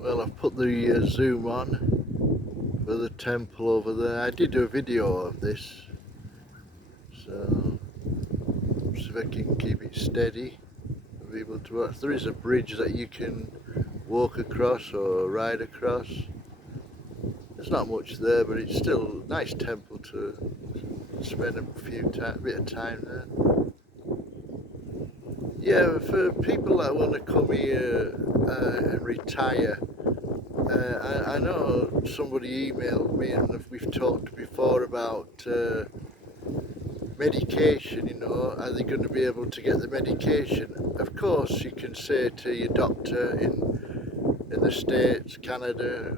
Well, I've put the zoom on for the temple over there. I did do a video of this, so see if I can keep it steady. I'll be able to watch. There is a bridge that you can walk across or ride across. There's not much there, but it's still a nice temple to spend a bit of time there. Yeah, for people that want to come here and retire, I know somebody emailed me, and we've talked before about medication. Are they going to be able to get the medication? Of course, you can say to your doctor in the States, Canada,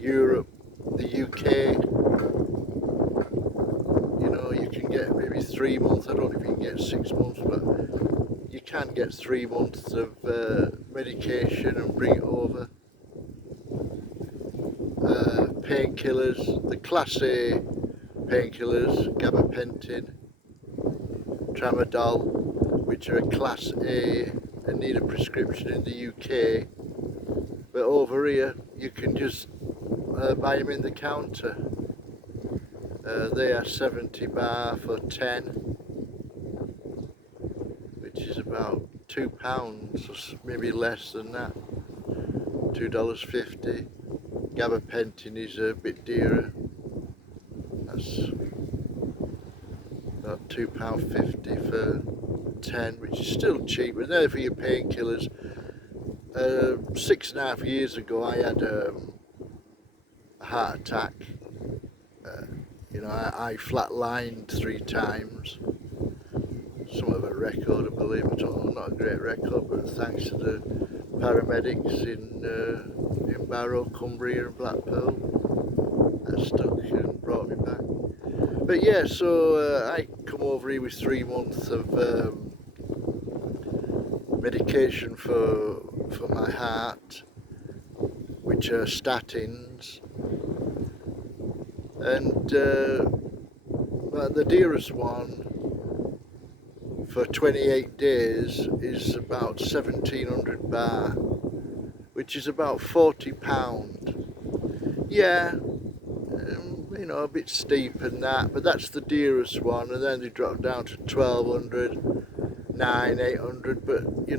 Europe, the UK, you can get maybe 3 months. I don't know if you can get 6 months, but you can get 3 months of medication and bring it over. Painkillers, the Class A painkillers, gabapentin, tramadol, which are a Class A and need a prescription in the UK, but over here you can just buy them in the counter. They are 70 bar for 10, which is about £2 or maybe less than that, $2.50. Gabapentin is a bit dearer, that's about £2.50 for 10, which is still cheap, but they're for your painkillers. 6.5 years ago I had a heart attack. I flatlined 3 times. Some of a record, I believe. I don't know, not a great record, but thanks to the paramedics in Barrow, Cumbria and Blackpool, that stuck and brought me back. But yeah, so I come over here with 3 months of medication for my heart, which are statins, and the dearest one for 28 days is about 1700 bar, which is about £40. Yeah, a bit steep and that, but that's the dearest one, and then they drop down to 1200, 800, but you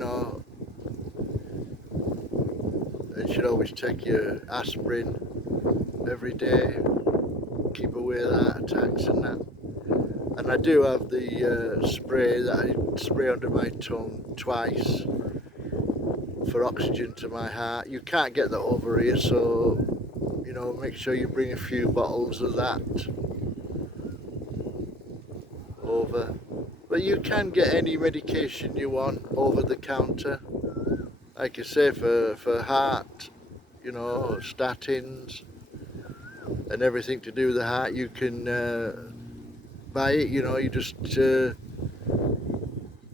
should always take your aspirin every day, keep away the heart attacks and that. And I do have the spray that I spray under my tongue twice for oxygen to my heart. You can't get that over here, so make sure you bring a few bottles of that over. But you can get any medication you want over the counter. Like I say, for heart, statins and everything to do with the heart, you can buy it. You just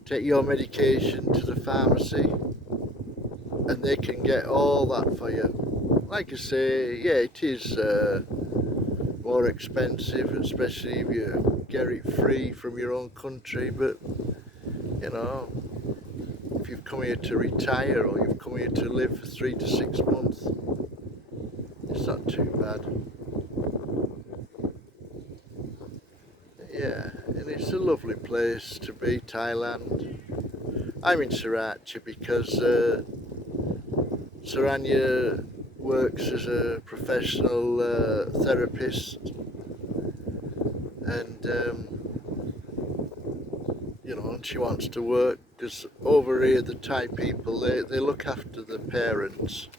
take your medication to the pharmacy and they can get all that for you. Like I say, yeah, it is more expensive, especially if you get it free from your own country, but if you've come here to retire or you've come here to live for 3 to 6 months, it's not too bad. Yeah, and it's a lovely place to be, Thailand. I'm in Sriracha because Saranya works as a professional therapist, and and she wants to work, because over here the Thai people, they look after the parents.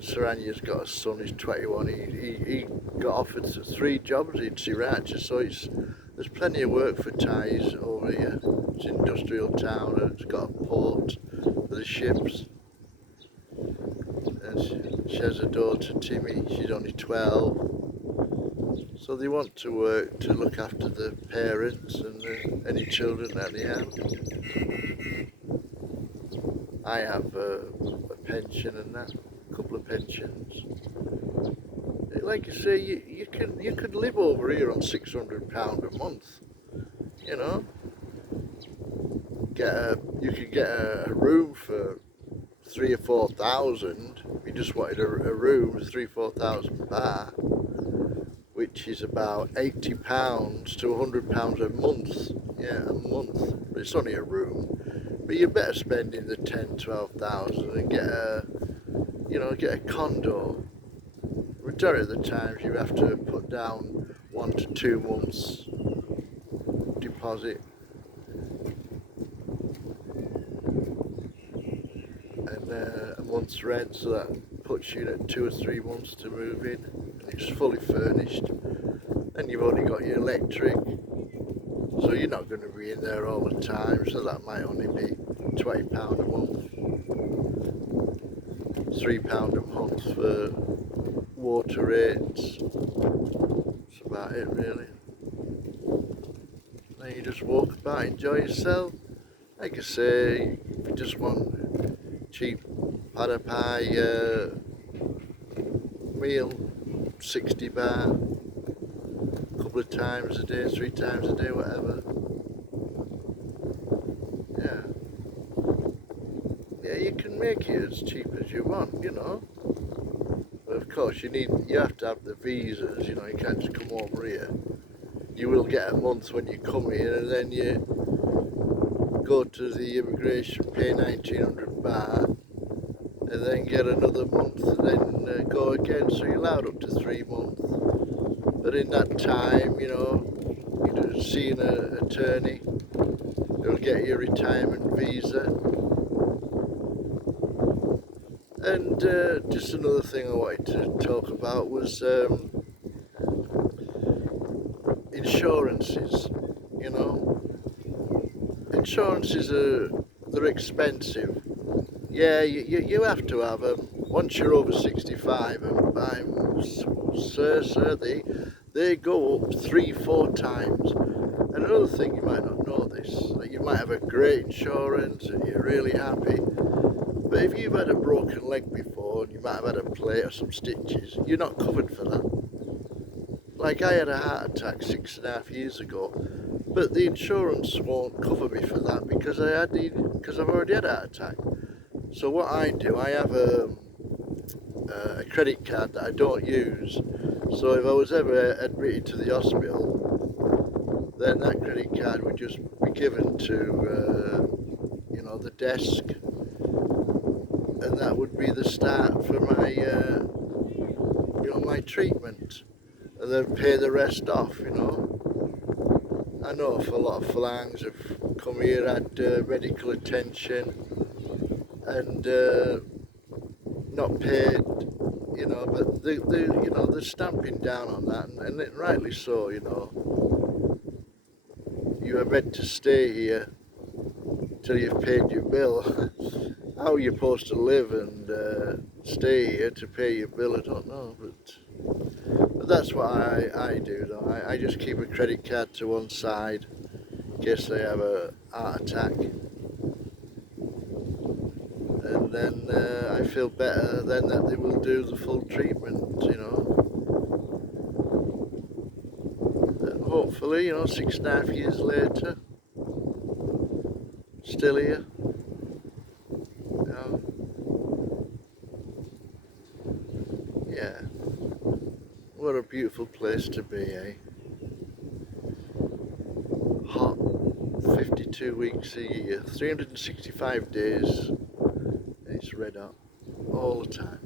Saranya's got a son, he's 21, he got offered 3 jobs in Sriracha, so there's plenty of work for Thais over here. It's an industrial town, and it's got a port for the ships. And she has a daughter, Timmy, she's only 12. So they want to work to look after the parents and any children that they have. I have a pension and that, a couple of pensions. Like I say, you could live over here on £600 a month. You could get a room for 3 or 4,000. If you just wanted a room, 3,000-4,000 baht, which is about £80 to £100 a month. Yeah, a month. But it's only a room. But you're better spending the 10,000-12,000 and get a, get a condo. Majority of the times you have to put down 1 to 2 months deposit, and a month's rent, so that puts you at 2 or 3 months to move in. It's fully furnished, and you've only got your electric, so you're not going to be in there all the time, so that might only be £20 a month, £3 a month for water rates. That's about it really. Then you just walk about, enjoy yourself. Like I say, if you just want cheap pada pie meal, 60 baht, a couple of times a day, 3 times a day, whatever. Yeah, you can make it as cheap as you want, But of course you have to have the visas, you can't just come over here. You will get a month when you come here, and then you go to the immigration, pay 1,900 baht, and then get another month, and then go again, so you're allowed up to 3 months. But in that time, you're seeing an attorney who'll get your retirement visa. And just another thing I wanted to talk about was insurances. Insurances they're expensive. Yeah, you have to have them once you're over 65, and sir, they go up 3-4 times. And another thing, you might not know this, that you might have a great insurance and you're really happy, but if you've had a broken leg before and you might have had a plate or some stitches, you're not covered for that. Like, I had a heart attack 6.5 years ago, but the insurance won't cover me for that because I've already had a heart attack. So what I do, I have a credit card that I don't use. So if I was ever admitted to the hospital, then that credit card would just be given to the desk, and that would be the start for my my treatment, and then pay the rest off. I know for a lot of Falangs have come here, had medical attention, and not paid, but they're stamping down on that, and rightly so. You are meant to stay here till you've paid your bill. How you're supposed to live and stay here to pay your bill, I don't know, but that's what I do though. I just keep a credit card to one side in case I have a heart attack, and then I feel better then that they will do the full treatment, hopefully, 6.5 years later, still here. Yeah, what a beautiful place to be, eh? Hot, 52 weeks a year, 365 days, it's red hot all the time.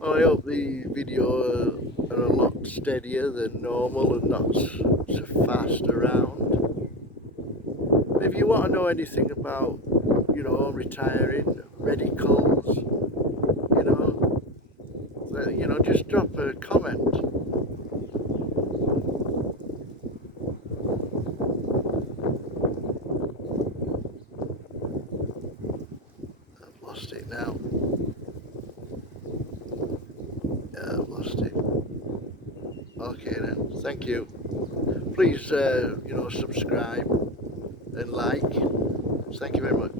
Well, I hope the video are a lot steadier than normal and not so fast around. If you want to know anything about, retiring, medicals, just drop a comment. I've lost it now. Yeah, I've lost it. Okay then, thank you. Please, subscribe and like. Thank you very much.